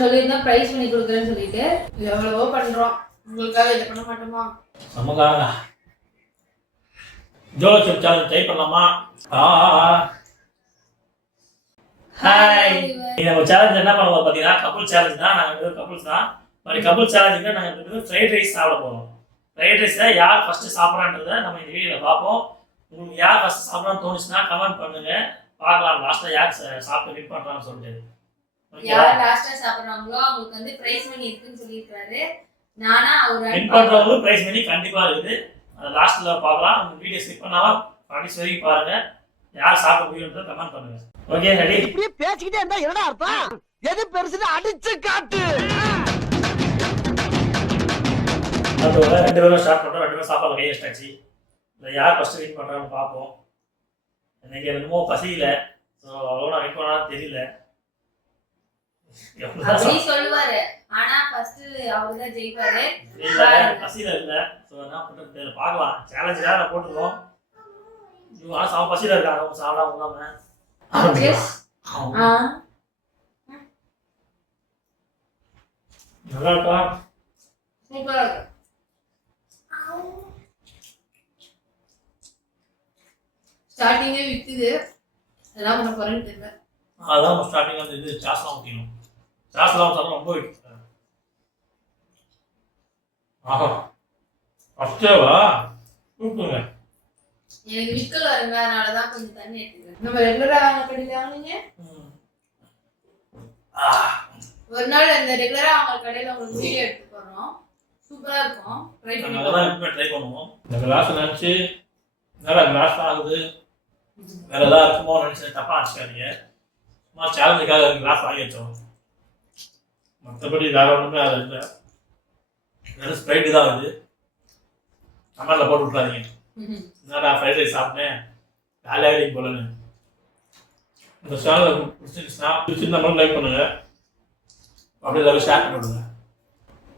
சொல்லியிருந்தோம் ப்ரைஸ் பண்ணி கொடுக்குறேன்னு சொல்லிட்டு எவ்வளவோ பண்றோம். உங்களுக்காக இதை பண்ண மாட்டோமா? நமக்காக ஜோலோ சிப் சேலஞ்ச் ட்ரை பண்ணலாமா? ஹாய், நம்ம சேலஞ்ச் என்ன பண்ண போறோம் பார்த்தீங்கன்னா கப்புள் சேலஞ்ச் தான். நாங்கள் கப்புள்ஸ் தான். மாதிரி கப்புள் சேலஞ்சுக்கு நாங்கள் ஃப்ரைட் ரைஸ் சாப்பிட போகிறோம். ஃப்ரைட் ரைஸில் யார் ஃபஸ்ட்டு சாப்பிட்றான்றதை நம்ம இந்த வீடியோவில் பார்ப்போம். உங்களுக்கு யார் ஃபஸ்ட்டு சாப்பிட்றான்னு தோணுச்சுன்னா கமெண்ட் பண்ணுங்க, பார்க்கலாம் லாஸ்ட்டாக யார் சாப்பிட்டு வின் பண்ணுறான்னு சொல்லிட்டு. யார் லாஸ்ட்டாக சாப்பிட்றாங்களோ அவங்களுக்கு வந்து ப்ரைஸ் மணி இருக்குன்னு சொல்லியிருக்காரு. நானா ஒரு வின் பண்ணுறவங்களுக்கு ப்ரைஸ் மணி கண்டிப்பாக இருக்குது. அதை லாஸ்ட்டில் பார்க்கலாம். உங்கள் வீடியோ ஸ்கிப் பண்ணாமல் கடைசி வரைக்கும் பாருங்கள். யார் சாப்பிட முடியும்ன்றதை கமெண்ட் பண்ணுங்க. Okay, ready? இப்படியே பேசிக்கிட்டே இருந்தா என்னடா அர்த்தம்? எது பெருசுன்னு அடிச்சு காட்டு. ரெண்டு பேரும் ஸ்டார்ட் பண்ணுறோம். ரெண்டு பேரும் சாப்பாடு கையை வச்சாச்சு. இல்லை யார் ஃபஸ்ட்டு வின் பண்ணுறான்னு பார்ப்போம். எனக்கு என்னமோ பசியில, ஸோ அவ்வளோ நான் வின் பண்ணாலும் தெரியல. சொல்லுவாரு, ஆனா ஃபர்ஸ்ட் அவர் தான் ஜெயிப்பாரு. இல்ல பசியில இல்ல, ஸோ என்ன பண்றது தெரியல. பார்க்கலாம். சேலஞ்ச் வேற போட்டுருக்கோம். இவங்க சாப்பிட பசியில இருக்காங்க, அவங்க சாப்பிடாம இல்லாம. நல்லா இருக்கா? சூப்பரா இருக்கு. ஸ்டார்டிங்கே வித்துது, எல்லாம் பண்ண போறேன்னு தெரியல. அதான் ஸ்டார்டிங் வந்து இது சாஸ்லாம் ஊற்றிக்கணும். சாஸ்லாம் ஊற்றாலும் ரொம்ப விட்டு. ஆஹா, ஃபஸ்ட்டேவா கூப்பிடுங்க. எனக்கு விக்கல் வருங்க, அதனால தான் கொஞ்சம் தண்ணி எடுத்துக்கிறேன். நம்ம ரெகுலரா வாங்க கடையில் வாங்குனீங்க. ஒரு நாள் இந்த ரெகுலரா அவங்க கடையில் உங்களுக்கு வீடியோ எடுத்து போடுறோம். சூப்பரா இருக்கும். ட்ரை பண்ணுவோம். இந்த கிளாஸ் நினச்சி நல்லா கிளாஸ் ஆகுது, வேற ஏதாவது இருக்குமோ நினச்சி தப்பா நினச்சிக்காதீங்க. சும்மா சேலஞ்சுக்காக கிளாஸ் வாங்கி வச்சோம். மற்றபடி வேற ஒன்றுமே அது இல்லை. வெறும் ஸ்ப்ரைட்டு தான் வருது. கமெண்ட்ல போட்டு விட்றாதீங்க, என்னடா ஃப்ரைட் ரைஸ் சாப்பிட்டேன் வேலையாக போலன்னு. இந்த சேனலை பிடிச்சிருந்துச்சுன்னா சின்ன மாதிரி லைக் பண்ணுங்க, அப்படியே எல்லாரும் ஷேர் பண்ணி விடுங்க.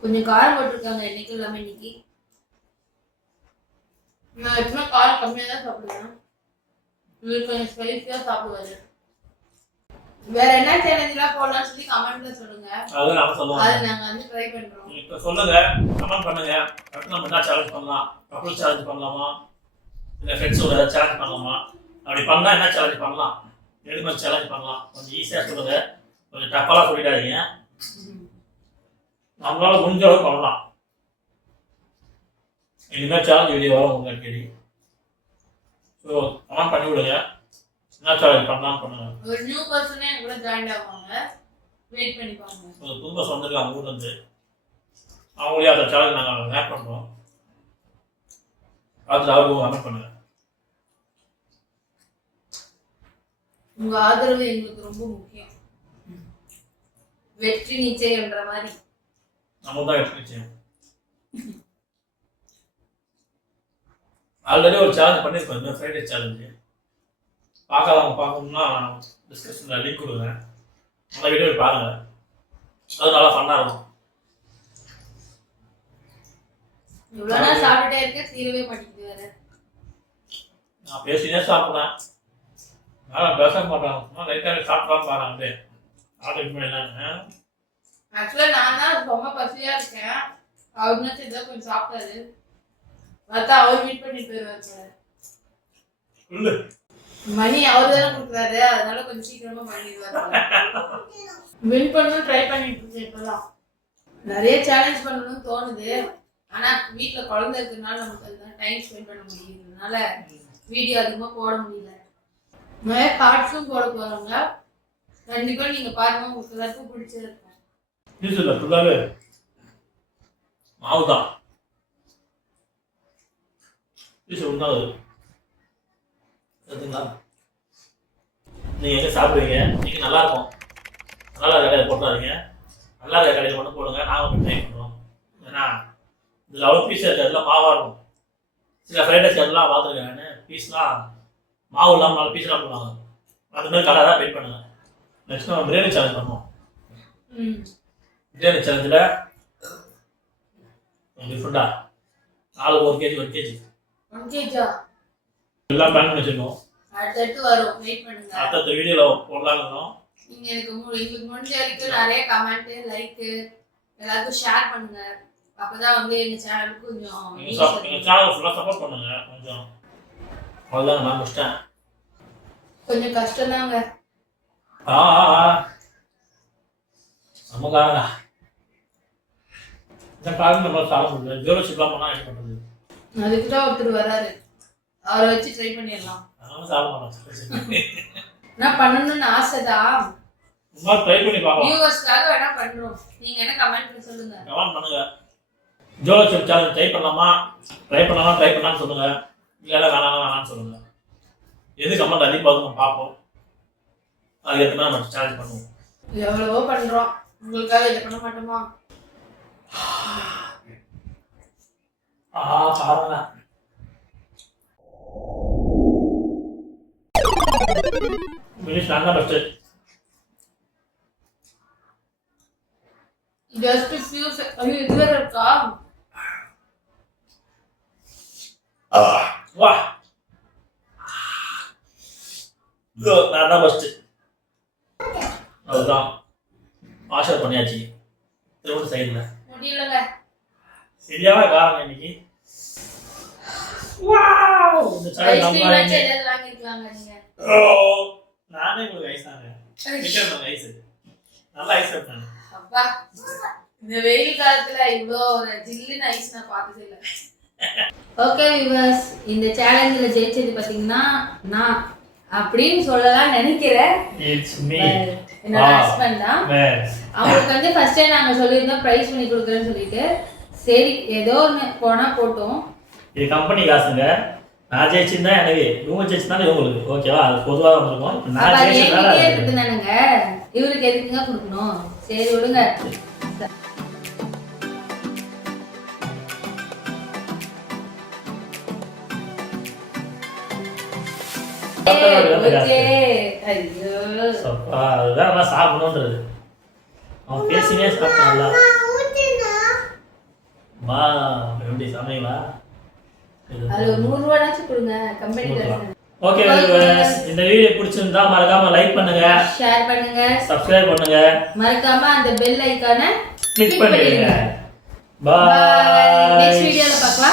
கொஞ்சம் காரம் போட்டிருக்காங்க இன்னைக்கு இல்லாமல் இன்னைக்கு. நான் எப்பவுமே காரம் கம்மியாக தான் சாப்பிடுவேன். இவர் கொஞ்சம் ஸ்பைஸியாக சாப்பிடுவாரு. வேற என்ன சேலஞ்செலாம் போடலாம்னு சொல்லி கமெண்ட்ல சொல்லுங்க. அது நாம சொல்லுவோம், அதை நாங்கள் வந்து ட்ரை பண்ணுறோம். இப்போ சொல்லுங்க, கமெண்ட் பண்ணுங்க. அடுத்து நம்ம என்ன சேலஞ்ச் பண்ணலாம்? கப்புள் சேலஞ்ச் பண்ணலாமா, இல்லை ஃப்ரெண்ட்ஸோட சேலஞ்ச் பண்ணலாமா? அப்படி பண்ணால் என்ன சேலஞ்ச் பண்ணலாம்? எது மாதிரி சேலஞ்ச் பண்ணலாம்? கொஞ்சம் ஈஸியாக சொல்லுங்க, கொஞ்சம் டஃப்பாலாம் சொல்லிடாதீங்க. நம்மளால முடிஞ்ச அளவுக்கு பண்ணலாம். இனிமேல் சேலஞ்ச் வீடியோ வரும் உங்க அடிக்கடி. ஸோ கமெண்ட் பண்ணி விடுங்க, என்ன சேலஞ்ச் பண்ணலாம் பண்ணுங்க. ஒரு நியூ பர்சனே என் கூட ஜாயின் ஆவாங்க, வெயிட் பண்ணி பாருங்க. ஒரு புது பஸ் வந்துருக்காங்க ஊர்ல இருந்து, அவங்களே அந்த சேலஞ்ச் நாங்கள் ஆட் பண்ணுறோம். அதில் அவருக்கு கமெண்ட் பண்ணுங்க. உங்க ஆதரவு எங்களுக்கு ரொம்ப முக்கியம். வெற்றி நிச்சயம்ன்ற மாதிரி நம்ம தான் வெற்றி நிச்சயம். ஆல்ரெடி ஒரு சேலஞ்ச் பண்ணியிருக்கோம், இந்த ஃப்ரைட் ரைஸ் சேலஞ்சு. பார்க்காதவங்க பார்க்கணும்னா டிஸ்கிரிப்ஷனில் லிங்க் கொடுக்குறேன், அந்த வீடியோ பாருங்க. அது நல்லா ஃபன்னாக இருக்கும். இவ்வளோ நாள் சாப்பிட்டுட்டே இருக்க, தீரவே மாட்டேங்குது வேற. நான் பேசினே சாப்பிட்றேன், நான் பேச மாட்டேன். லைட்டாக சாப்பிட்றான்னு பாருங்க. அப்படியே ஆர்டர் பண்ணிடலான்னு. ஆக்சுவலா நான் தான் ரொம்ப பசியா இருக்கேன். அவருன்னு ஏதோ கொஞ்சம் சாப்பிட்டாரு, பார்த்தா அவர் மீட் பண்ணி போயிருவாரு. மணி அவர் தானே கொடுக்குறாரு, அதனால கொஞ்சம் சீக்கிரமா பண்ணிடுவாரு. வின் பண்ணணும் ட்ரை பண்ணிட்டு இருக்கேன். இப்பதான் நிறைய சேலஞ்ச் பண்ணணும்னு தோணுது, ஆனா வீட்டுல குழந்தை இருக்கிறதுனால நமக்கு அதுதான் டைம் ஸ்பெண்ட் பண்ண முடியுதுனால வீடியோ அதிகமா போட முடியல. நிறைய கார்ட்ஸும் போட போறாங்க, கண்டிப்பா நீங்க பாருங்க, உங்களுக்கு எல்லாருக்கும் பிடிச்சிருக்கும். ஃபுல்லாகவே மாவு தான் உண்டாகுது. சரிங்களா? நீங்கள் எங்கே சாப்பிடுவீங்க? நீங்கள் நல்லா இருக்கும், நல்லா கடையில் போட்டாதீங்க, நல்லா கடையில் மட்டும் போடுங்க. நாங்கள் கொஞ்சம் ட்ரை பண்ணுறோம். ஏன்னா இதில் அவ்வளோ பீஸ் இருக்கிறதுலாம் மாவாக இருக்கும். சில ஃப்ரைட் ரைஸ் எல்லாம் பார்த்துருக்கேன், பீஸ்லாம் மாவு இல்லாமல் நாலு பீஸ்லாம் போடுவாங்க. அது மாதிரி கடை தான் வெயிட் பண்ணுங்க. நெக்ஸ்ட் நம்ம பிரியாணி சேலஞ்ச் பண்ணுவோம். பிரியாணி சேலஞ்சில் டிஃப்ரெண்டாக 1 கேஜி 1 கேஜி எல்லாம் பிளான் பண்ணி வச்சுருக்கோம். அடுத்தடுத்து வரும், வெயிட் பண்ணுங்க. அடுத்த வீடியோவில் போடலான்னு இருக்கோம். நீங்க எங்களுக்கு முடிஞ்ச வரைக்கும் நிறைய கமெண்ட் லைக் எல்லாருக்கும் ஷேர் பண்ணுங்க. அப்பதான் வந்து எங்க சேனலுக்கு கொஞ்சம் நீங்க சேனல் ஃபுல்லா சப்போர்ட் பண்ணுங்க கொஞ்சம். அவ்வளவுதான் நான் முடிச்சிட்டேன். கொஞ்சம் கஷ்டம் தாங்க. நமக்காக இந்த காலம் நம்ம சாப்பிட முடியல. ஜோரோஷிப்லாம் போனா என்ன பண்றது? அதுக்கு தான் ஒருத்தர் வராரு, அவரை வச்சு ட்ரை பண்ணிடலாம். நானும் சாப்பிட மாட்டோம். நான் பண்ணணும்னு ஆசைதான். சும்மா ட்ரை பண்ணி பார்க்கலாம். வியூவர்ஸ்க்காக வேணா பண்றோம். நீங்க என்ன கமெண்ட் பண்ணி சொல்லுங்க. கமெண்ட் பண்ணுங்க. ஜோரோஷிப் சேனல் ட்ரை பண்ணலாமா பண்ணலாம்னு சொல்லுங்க. இல்ல வேணாம்னு சொல்லுங்க. எது கமெண்ட் அதிகமாக நம்ம பார்ப்போம். அதுக்கு ஏற்ற மாதிரி நம்ம சேலஞ்ச் பண்ணுவோம். எவ்வளவோ பண்றோம், உங்களுக்காக இதை பண்ண மாட்டோமா? பாருங்க. மினிஷ் நான் தான் பெஸ்ட். ஜஸ்ட் ஃபியூ ஐயோ இது வேற இருக்கா? வா நான் தான் பெஸ்ட். அதுதான் ஆஷர் பண்ணியாச்சு. திரும்ப சைடுல முடியலங்க. சரியான காரணம் இன்னைக்கு. வாவ் இந்த சாய் ஐஸ்கிரீம் நம்ம வச்சு ஏதாவது வாங்கிருக்கலாங்க நீங்க. நானே உங்களுக்கு ஐஸ் தாங்க. கிட்ட ஐஸ் நல்ல ஐஸ் சாப்பிட்டேன். அப்பா இந்த வெயில் காலத்துல இவ்வளோ ஒரு ஜில்லுன்னு ஐஸ் நான் பார்த்தது இல்லை. ஓகே வியூவர்ஸ், இந்த சேலஞ்சில் ஜெயிச்சது பார்த்தீங்கன்னா நான் அப்படின்னு சொல்லலாம் நினைக்கிறேன். It's me. என்னோட ஹஸ்பண்ட் தான். அவங்களுக்கு வந்து ஃபர்ஸ்ட் டைம் நாங்கள் சொல்லியிருந்தோம் ப்ரைஸ் பண்ணி கொடுக்குறேன்னு சொல்லிட்டு. சரி ஏதோ ஒன்று போனால் போட்டோம். இது கம்பெனி காசுங்க. நான் ஜெயிச்சிருந்தா எனக்கு, இவங்க ஜெயிச்சிருந்தாலும் இவங்களுக்கு. ஓகேவா? அது பொதுவாக வந்திருக்கும். நான் ஜெயிச்சிருந்தாலும் இருக்குதானுங்க, இவருக்கு எதுக்குங்க கொடுக்கணும்? சரி விடுங்க. அதுதான் சாப்பிடணுன்றது. அவன் பேசினே சாப்பிட்டான்ல. மா எப்படி சமையலா? அது ஒரு 100 ரூபாயாச்சும் கொடுங்க கம்பெனில. ஓகே வியூவர்ஸ், இந்த வீடியோ பிடிச்சிருந்தா மறக்காம லைக் பண்ணுங்க, ஷேர் பண்ணுங்க, சப்ஸ்கிரைப் பண்ணுங்க, மறக்காம அந்த பெல் ஐகானை கிளிக் பண்ணிடுங்க. பை. நெக்ஸ்ட் வீடியோல பார்க்கலாம்.